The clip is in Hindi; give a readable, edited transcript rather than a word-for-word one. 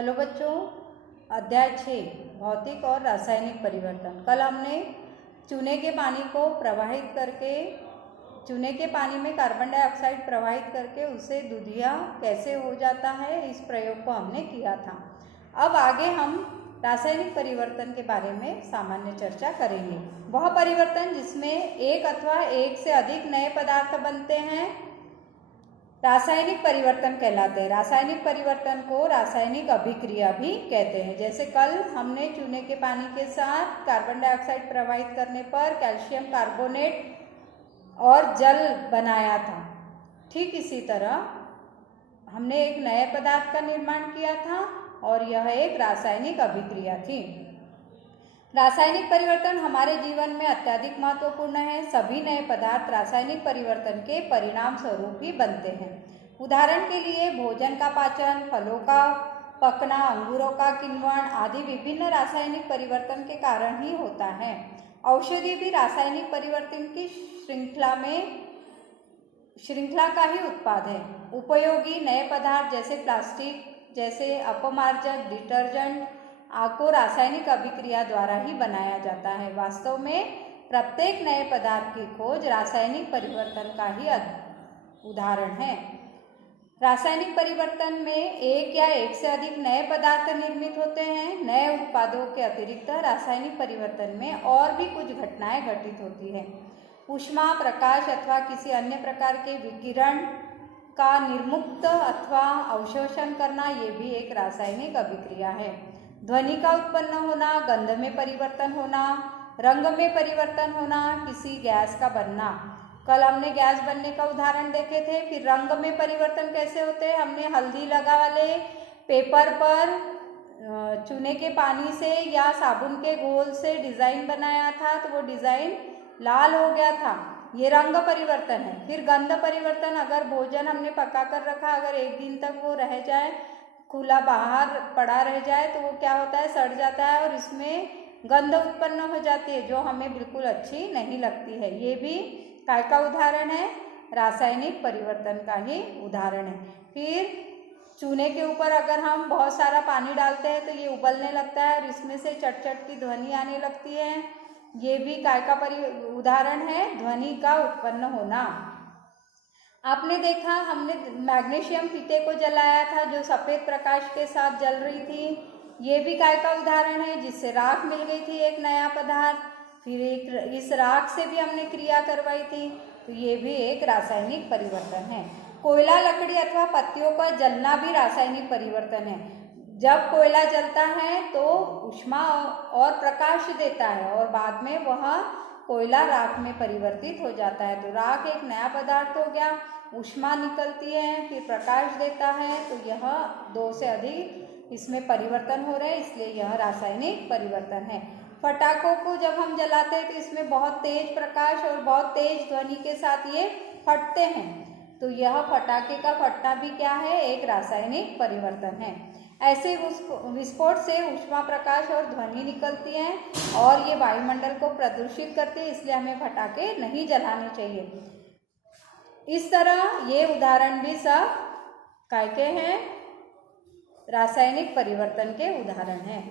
हेलो बच्चों, अध्याय 6 भौतिक और रासायनिक परिवर्तन। कल हमने चूने के पानी को प्रवाहित करके चूने के पानी में कार्बन डाइऑक्साइड प्रवाहित करके उसे दूधिया कैसे हो जाता है, इस प्रयोग को हमने किया था। अब आगे हम रासायनिक परिवर्तन के बारे में सामान्य चर्चा करेंगे। वह परिवर्तन जिसमें एक अथवा एक से अधिक नए पदार्थ बनते हैं रासायनिक परिवर्तन कहलाते हैं। रासायनिक परिवर्तन को रासायनिक अभिक्रिया भी कहते हैं। जैसे कल हमने चूने के पानी के साथ कार्बन डाइऑक्साइड प्रवाहित करने पर कैल्शियम कार्बोनेट और जल बनाया था, ठीक इसी तरह हमने एक नए पदार्थ का निर्माण किया था और यह एक रासायनिक अभिक्रिया थी। रासायनिक परिवर्तन हमारे जीवन में अत्यधिक महत्वपूर्ण है। सभी नए पदार्थ रासायनिक परिवर्तन के परिणाम स्वरूप ही बनते हैं। उदाहरण के लिए भोजन का पाचन, फलों का पकना, अंगूरों का किण्वन आदि विभिन्न रासायनिक परिवर्तन के कारण ही होता है। औषधि भी रासायनिक परिवर्तन की श्रृंखला का ही उत्पाद है। उपयोगी नए पदार्थ जैसे प्लास्टिक जैसे अपमार्जक, डिटर्जेंट को रासायनिक अभिक्रिया द्वारा ही बनाया जाता है। वास्तव में प्रत्येक नए पदार्थ की खोज रासायनिक परिवर्तन का ही उदाहरण है। रासायनिक परिवर्तन में एक या एक से अधिक नए पदार्थ निर्मित होते हैं। नए उत्पादों के अतिरिक्त रासायनिक परिवर्तन में और भी कुछ घटनाएं घटित होती है। ऊष्मा, प्रकाश अथवा किसी अन्य प्रकार के विकिरण का निर्मुक्त अथवा अवशोषण करना, ये भी एक रासायनिक अभिक्रिया है। ध्वनि का उत्पन्न होना, गंध में परिवर्तन होना, रंग में परिवर्तन होना, किसी गैस का बनना। कल हमने गैस बनने का उदाहरण देखे थे। फिर रंग में परिवर्तन कैसे होते हैं, हमने हल्दी लगा वाले पेपर पर चूने के पानी से या साबुन के घोल से डिज़ाइन बनाया था, तो वो डिज़ाइन लाल हो गया था, ये रंग परिवर्तन है। फिर गंध परिवर्तन, अगर भोजन हमने पका कर रखा, अगर एक दिन तक वो रह जाए, खुला बाहर पड़ा रह जाए, तो वो क्या होता है, सड़ जाता है और इसमें गंध उत्पन्न हो जाती है जो हमें बिल्कुल अच्छी नहीं लगती है। ये भी काय का उदाहरण है, रासायनिक परिवर्तन का ही उदाहरण है। फिर चूने के ऊपर अगर हम बहुत सारा पानी डालते हैं तो ये उबलने लगता है और इसमें से चट चट की ध्वनि आने लगती है। ये भी काय का उदाहरण है, ध्वनि का उत्पन्न होना। आपने देखा, हमने मैग्नीशियम फीते को जलाया था जो सफ़ेद प्रकाश के साथ जल रही थी, ये भी काय का उदाहरण है, जिससे राख मिल गई थी, एक नया पदार्थ। फिर इस राख से भी हमने क्रिया करवाई थी, तो ये भी एक रासायनिक परिवर्तन है। कोयला, लकड़ी अथवा पत्तियों का जलना भी रासायनिक परिवर्तन है। जब कोयला जलता है तो ऊष्मा और प्रकाश देता है और बाद में वह कोयला राख में परिवर्तित हो जाता है, तो राख एक नया पदार्थ हो गया। ऊष्मा निकलती है, फिर प्रकाश देता है, तो यह दो से अधिक इसमें परिवर्तन हो रहे हैं, इसलिए यह रासायनिक परिवर्तन है। पटाखों को जब हम जलाते हैं तो इसमें बहुत तेज प्रकाश और बहुत तेज ध्वनि के साथ ये फटते हैं, तो यह पटाखे का फटना भी क्या है, एक रासायनिक परिवर्तन है। ऐसे विस्फोट से ऊष्मा, प्रकाश और ध्वनि निकलती हैं और ये वायुमंडल को प्रदूषित करती है, इसलिए हमें पटाखे नहीं जलाने चाहिए। इस तरह ये उदाहरण भी सब काय के हैं, रासायनिक परिवर्तन के उदाहरण हैं।